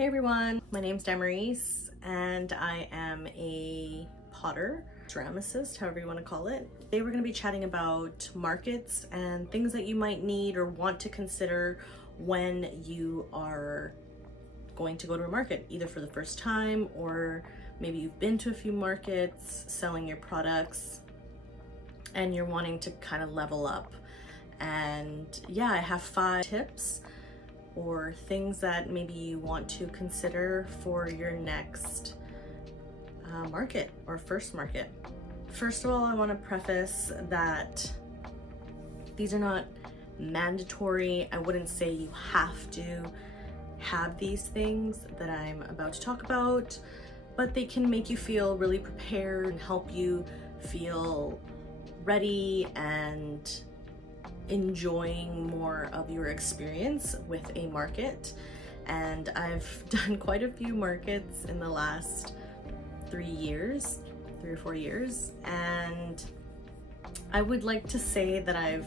Hey everyone, my name's Damaris and I am a potter, ceramicist, however you want to call it. Today we're going to be chatting about markets and things that you might need or want to consider when you are going to go to a market, either for the first time or maybe you've been to a few markets selling your products and you're wanting to kind of level up. And yeah, I have 5 tips or things that maybe you want to consider for your next market or first market. First of all, I want to preface that these are not mandatory. I wouldn't say you have to have these things that I'm about to talk about, but they can make you feel really prepared and help you feel ready and enjoying more of your experience with a market. And I've done quite a few markets in the last 3 or 4 years, and I would like to say that I've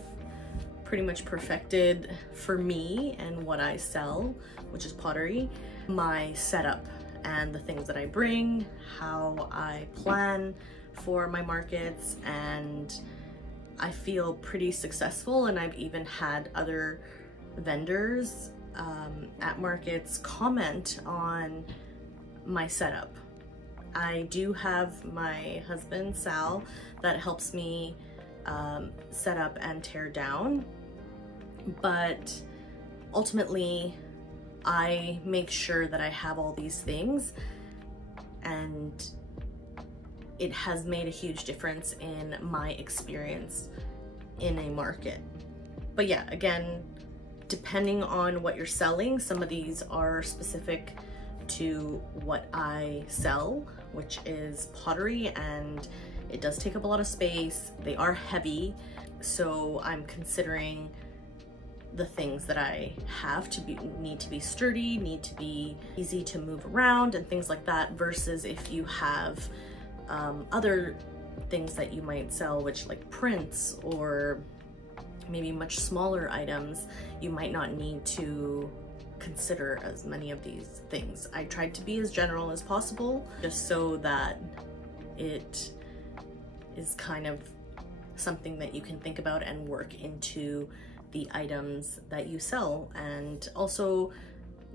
pretty much perfected, for me and what I sell, which is pottery, my setup and the things that I bring, how I plan for my markets, and I feel pretty successful. And I've even had other vendors at markets comment on my setup. I do have my husband, Sal, that helps me set up and tear down, but ultimately I make sure that I have all these things, and it has made a huge difference in my experience in a market. But yeah, again, depending on what you're selling, some of these are specific to what I sell, which is pottery, and it does take up a lot of space. They are heavy, so I'm considering the things that I have to need to be sturdy, need to be easy to move around and things like that, versus if you have other things that you might sell, which like prints or maybe much smaller items, you might not need to consider as many of these things. I tried to be as general as possible, just so that it is kind of something that you can think about and work into the items that you sell, and also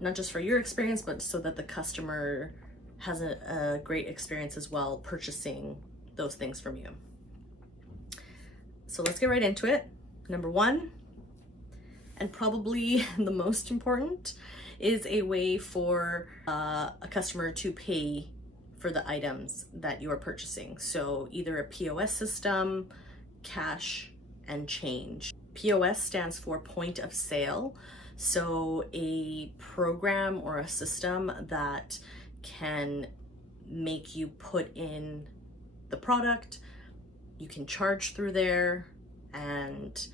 not just for your experience, but so that the customer has a great experience as well purchasing those things from you. So let's get right into it. Number 1, and probably the most important, is a way for a customer to pay for the items that you are purchasing. So either a POS system, cash, and change. POS stands for point of sale. So a program or a system that can make you put in the product, you can charge through there, and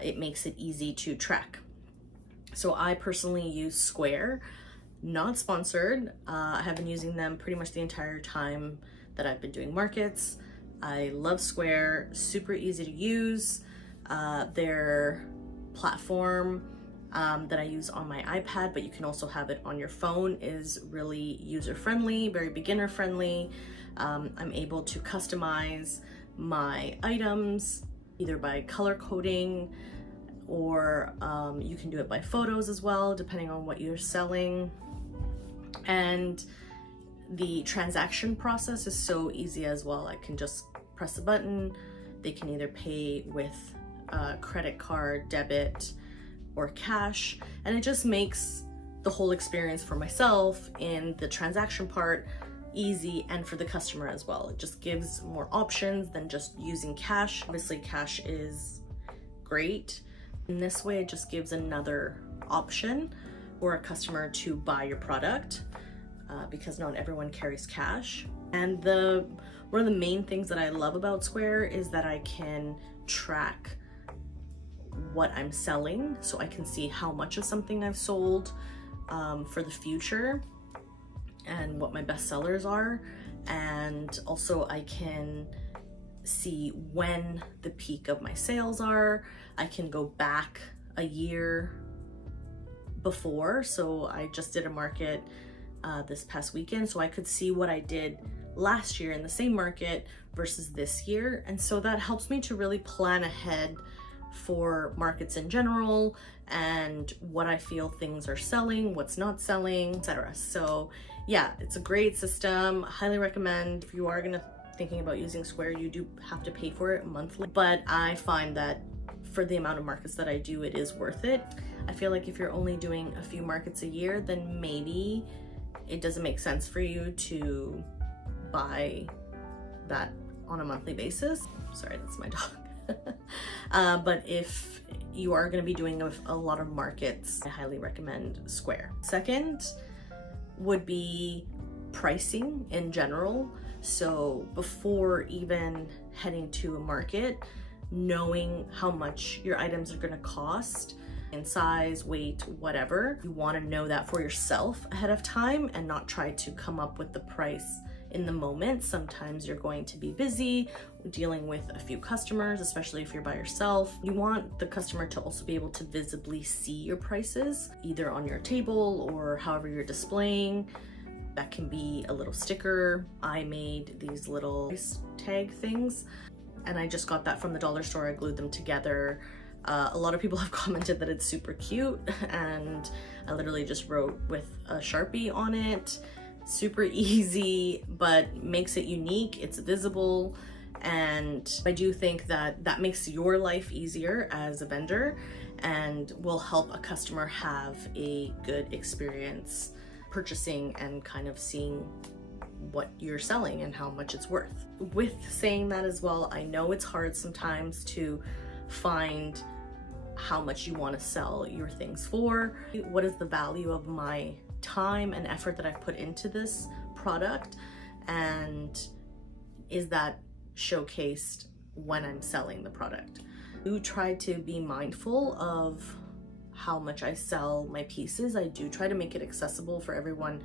it makes it easy to track. So I personally use Square, not sponsored. I have been using them pretty much the entire time that I've been doing markets. I love Square, super easy to use. Their platform that I use on my iPad, but you can also have it on your phone, is really user-friendly, very beginner-friendly. I'm able to customize my items either by color coding, or you can do it by photos as well, depending on what you're selling. And the transaction process is so easy as well. I can just press a button. They can either pay with a credit card, debit, or cash, and it just makes the whole experience for myself in the transaction part easy, and for the customer as well. It just gives more options than just using cash. Obviously cash is great. In this way, it just gives another option for a customer to buy your product, because not everyone carries cash. And one of the main things that I love about Square is that I can track what I'm selling, so I can see how much of something I've sold for the future and what my best sellers are. And also I can see when the peak of my sales are. I can go back a year before. So I just did a market this past weekend, so I could see what I did last year in the same market versus this year. And so that helps me to really plan ahead for markets in general and what I feel things are selling, what's not selling, etc. So yeah, it's a great system. Highly recommend. If you are thinking about using Square, you do have to pay for it monthly, but I find that for the amount of markets that I do, it is worth it. I feel like if you're only doing a few markets a year, then maybe it doesn't make sense for you to buy that on a monthly basis. Sorry, that's my dog. But if you are going to be doing a lot of markets, I highly recommend Square. Second would be pricing in general. So before even heading to a market, knowing how much your items are going to cost in size, weight, whatever. You want to know that for yourself ahead of time and not try to come up with the price in the moment. Sometimes you're going to be busy dealing with a few customers, especially if you're by yourself. You want the customer to also be able to visibly see your prices, either on your table or however you're displaying. That can be a little sticker. I made these little price tag things, and I just got that from the dollar store. I glued them together. A lot of people have commented that it's super cute, and I literally just wrote with a Sharpie on it. Super easy, but makes it unique. It's visible, and I do think that that makes your life easier as a vendor and will help a customer have a good experience purchasing and kind of seeing what you're selling and how much it's worth. With saying that as well, I know it's hard sometimes to find how much you want to sell your things for. What is the value of my time and effort that I've put into this product, and is that showcased when I'm selling the product? I do try to be mindful of how much I sell my pieces. I do try to make it accessible for everyone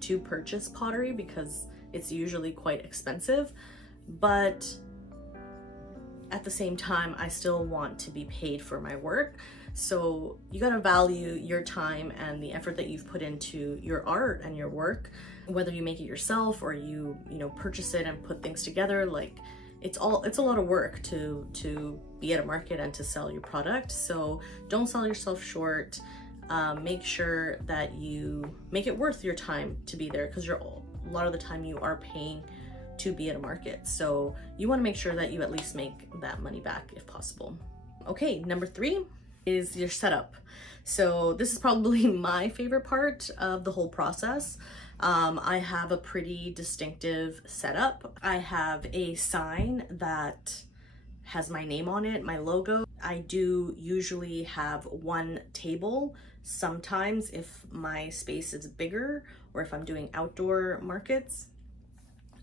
to purchase pottery because it's usually quite expensive, but at the same time, I still want to be paid for my work. So you gotta value your time and the effort that you've put into your art and your work, whether you make it yourself or you purchase it and put things together. Like it's a lot of work to be at a market and to sell your product. So don't sell yourself short. Make sure that you make it worth your time to be there, because a lot of the time you are paying to be at a market. So you want to make sure that you at least make that money back if possible. Okay, number 3 is your setup. So this is probably my favorite part of the whole process. I have a pretty distinctive setup. I have a sign that has my name on it, my logo. I do usually have one table. Sometimes if my space is bigger or if I'm doing outdoor markets,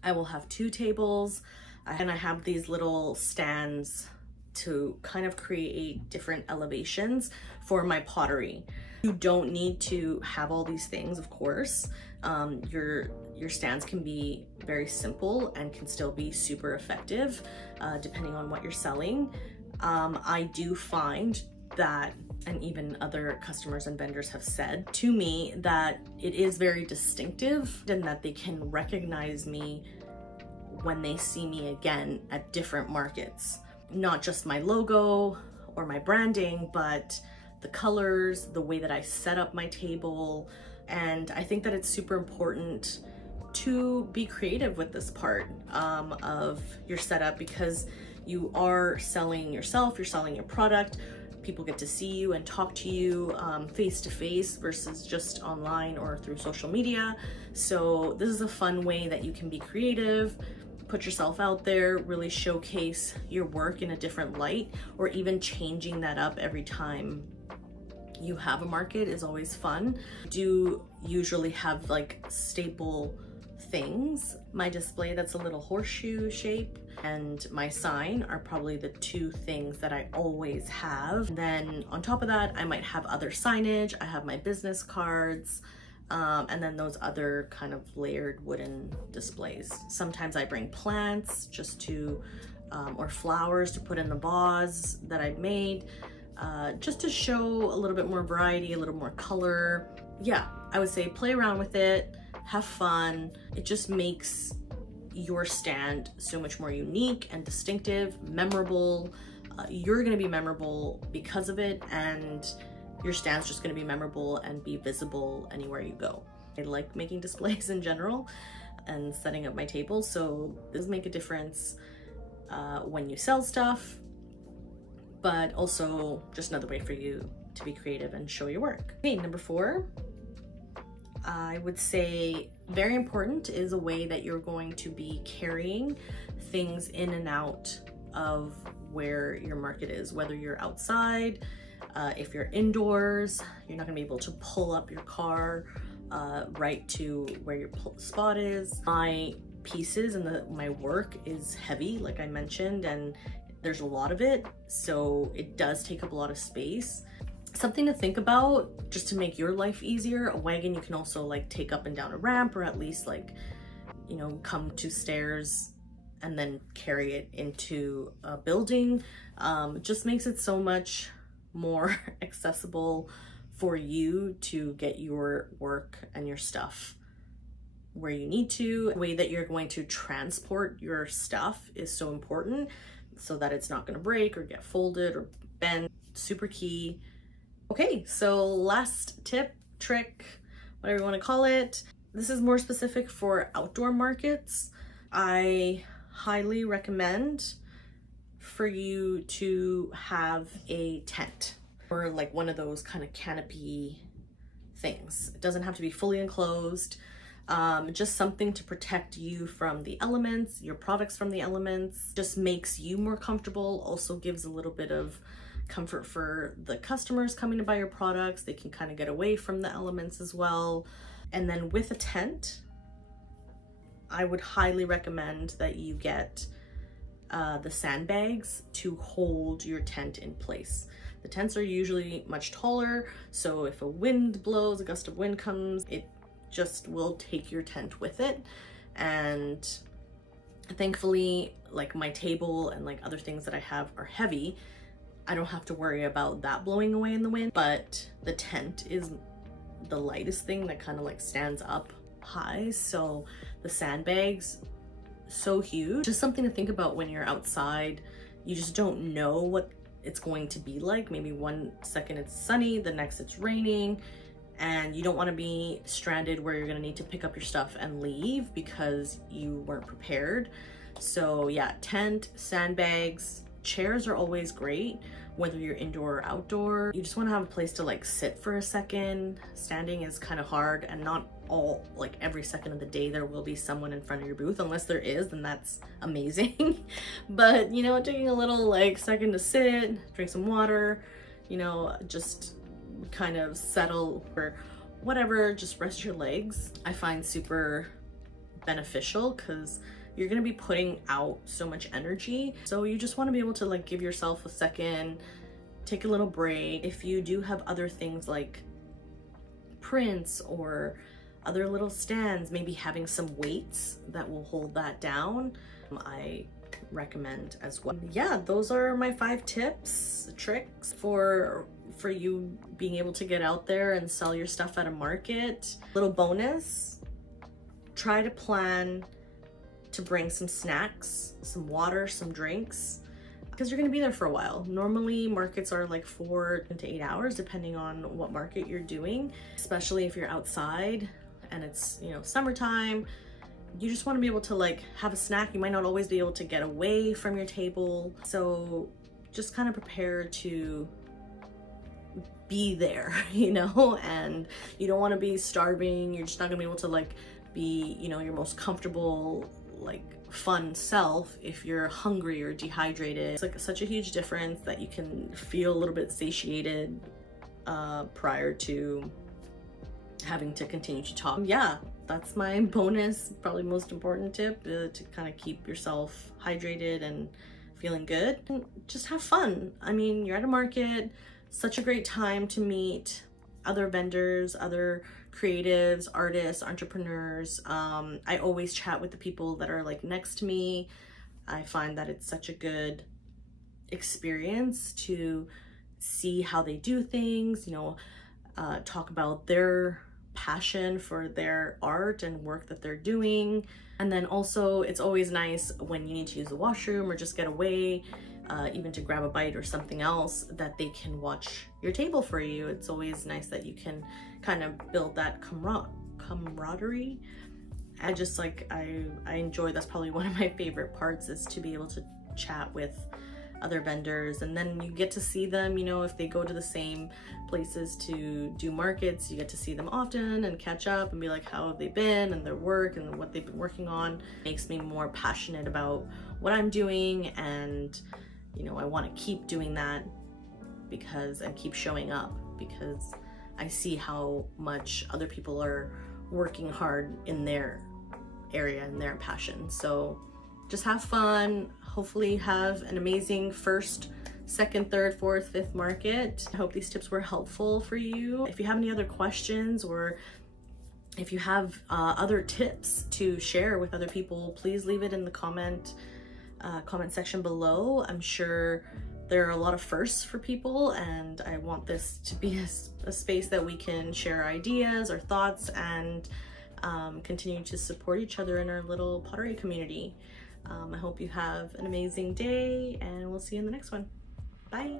I will have 2 tables, and I have these little stands to kind of create different elevations for my pottery. You don't need to have all these things, of course. Your stands can be very simple and can still be super effective depending on what you're selling. I do find that, and even other customers and vendors have said to me, that it is very distinctive and that they can recognize me when they see me again at different markets. Not just my logo or my branding, but the colors, the way that I set up my table. And I think that it's super important to be creative with this part of your setup, because you are selling yourself, you're selling your product. People get to see you and talk to you face to face versus just online or through social media. So this is a fun way that you can be creative, put yourself out there, really showcase your work in a different light, or even changing that up every time you have a market is always fun. I do usually have like staple things. My display that's a little horseshoe shape and my sign are probably the 2 things that I always have. Then on top of that, I might have other signage. I have my business cards, and then those other kind of layered wooden displays. Sometimes I bring plants just to, or flowers to put in the vase that I've made. just to show a little bit more variety, a little more color. Yeah, I would say play around with it, have fun. It just makes your stand so much more unique and distinctive, memorable. You're gonna be memorable because of it, and your stand's just gonna be memorable and be visible anywhere you go. I like making displays in general and setting up my table, so this make a difference when you sell stuff, but also just another way for you to be creative and show your work. Okay, number 4, I would say very important is a way that you're going to be carrying things in and out of where your market is, whether you're outside, if you're indoors, you're not gonna be able to pull up your car right to where your spot is. My pieces and my work is heavy, like I mentioned, and there's a lot of it, so it does take up a lot of space. Something to think about just to make your life easier, a wagon you can also like take up and down a ramp, or at least like, you know, come to stairs and then carry it into a building. Just makes it so much more accessible for you to get your work and your stuff where you need to. The way that you're going to transport your stuff is so important, so that it's not going to break or get folded or bent. Super key. Okay, so last tip, trick, whatever you want to call it. This is more specific for outdoor markets. I highly recommend for you to have a tent, or like one of those kind of canopy things. It doesn't have to be fully enclosed. Just something to protect you from the elements, your products from the elements. Just makes you more comfortable, also gives a little bit of comfort for the customers coming to buy your products. They can kind of get away from the elements as well. And then with a tent, I would highly recommend that you get the sandbags to hold your tent in place. The tents are usually much taller, so if a wind blows, a gust of wind comes, it just will take your tent with it. And thankfully, like my table and like other things that I have are heavy. I don't have to worry about that blowing away in the wind, but the tent is the lightest thing that kind of like stands up high. So the sandbags, so huge. Just something to think about when you're outside. You just don't know what it's going to be like. Maybe one second it's sunny, the next it's raining, and you don't want to be stranded where you're going to need to pick up your stuff and leave because you weren't prepared. So yeah, tent, sandbags, chairs are always great, whether you're indoor or outdoor. You just want to have a place to like sit for a second. Standing is kind of hard, and not all, like every second of the day there will be someone in front of your booth. Unless there is, then that's amazing. But you know, taking a little like second to sit, drink some water, you know, just kind of settle or whatever, just rest your legs, I find super beneficial, because you're gonna be putting out so much energy. So you just want to be able to like give yourself a second, take a little break. If you do have other things like prints or other little stands, maybe having some weights that will hold that down, I recommend as well. Yeah, those are my 5 tips, tricks for you being able to get out there and sell your stuff at a market. Little bonus, try to plan to bring some snacks, some water, some drinks, because you're going to be there for a while. Normally markets are like 4 to 8 hours depending on what market you're doing, especially if you're outside and it's, you know, summertime. You just want to be able to like have a snack. You might not always be able to get away from your table, so just kind of prepare to be there, you know, and you don't want to be starving. You're just not gonna be able to like be, you know, your most comfortable, like fun self if you're hungry or dehydrated. It's like such a huge difference that you can feel a little bit satiated prior to having to continue to talk. Yeah, that's my bonus, probably most important tip, to kind of keep yourself hydrated and feeling good. And just have fun. I mean, you're at a market, such a great time to meet other vendors, other creatives, artists, entrepreneurs. I always chat with the people that are like next to me. I find that it's such a good experience to see how they do things, you know, talk about their passion for their art and work that they're doing. And then also, it's always nice when you need to use the washroom or just get away, even to grab a bite or something else, that they can watch your table for you. It's always nice that you can kind of build that camaraderie. I just like, I enjoy, that's probably one of my favorite parts, is to be able to chat with other vendors, and then you get to see them, you know, if they go to the same places to do markets, you get to see them often and catch up and be like, how have they been and their work and what they've been working on. It makes me more passionate about what I'm doing, and you know, I want to keep doing that and keep showing up, because I see how much other people are working hard in their area and their passion. So just have fun. Hopefully have an amazing first, second, third, fourth, fifth market. I hope these tips were helpful for you. If you have any other questions, or if you have other tips to share with other people, please leave it in the comment section below. I'm sure there are a lot of firsts for people, and I want this to be a space that we can share ideas or thoughts, and continue to support each other in our little pottery community. I hope you have an amazing day, and we'll see you in the next one. Bye.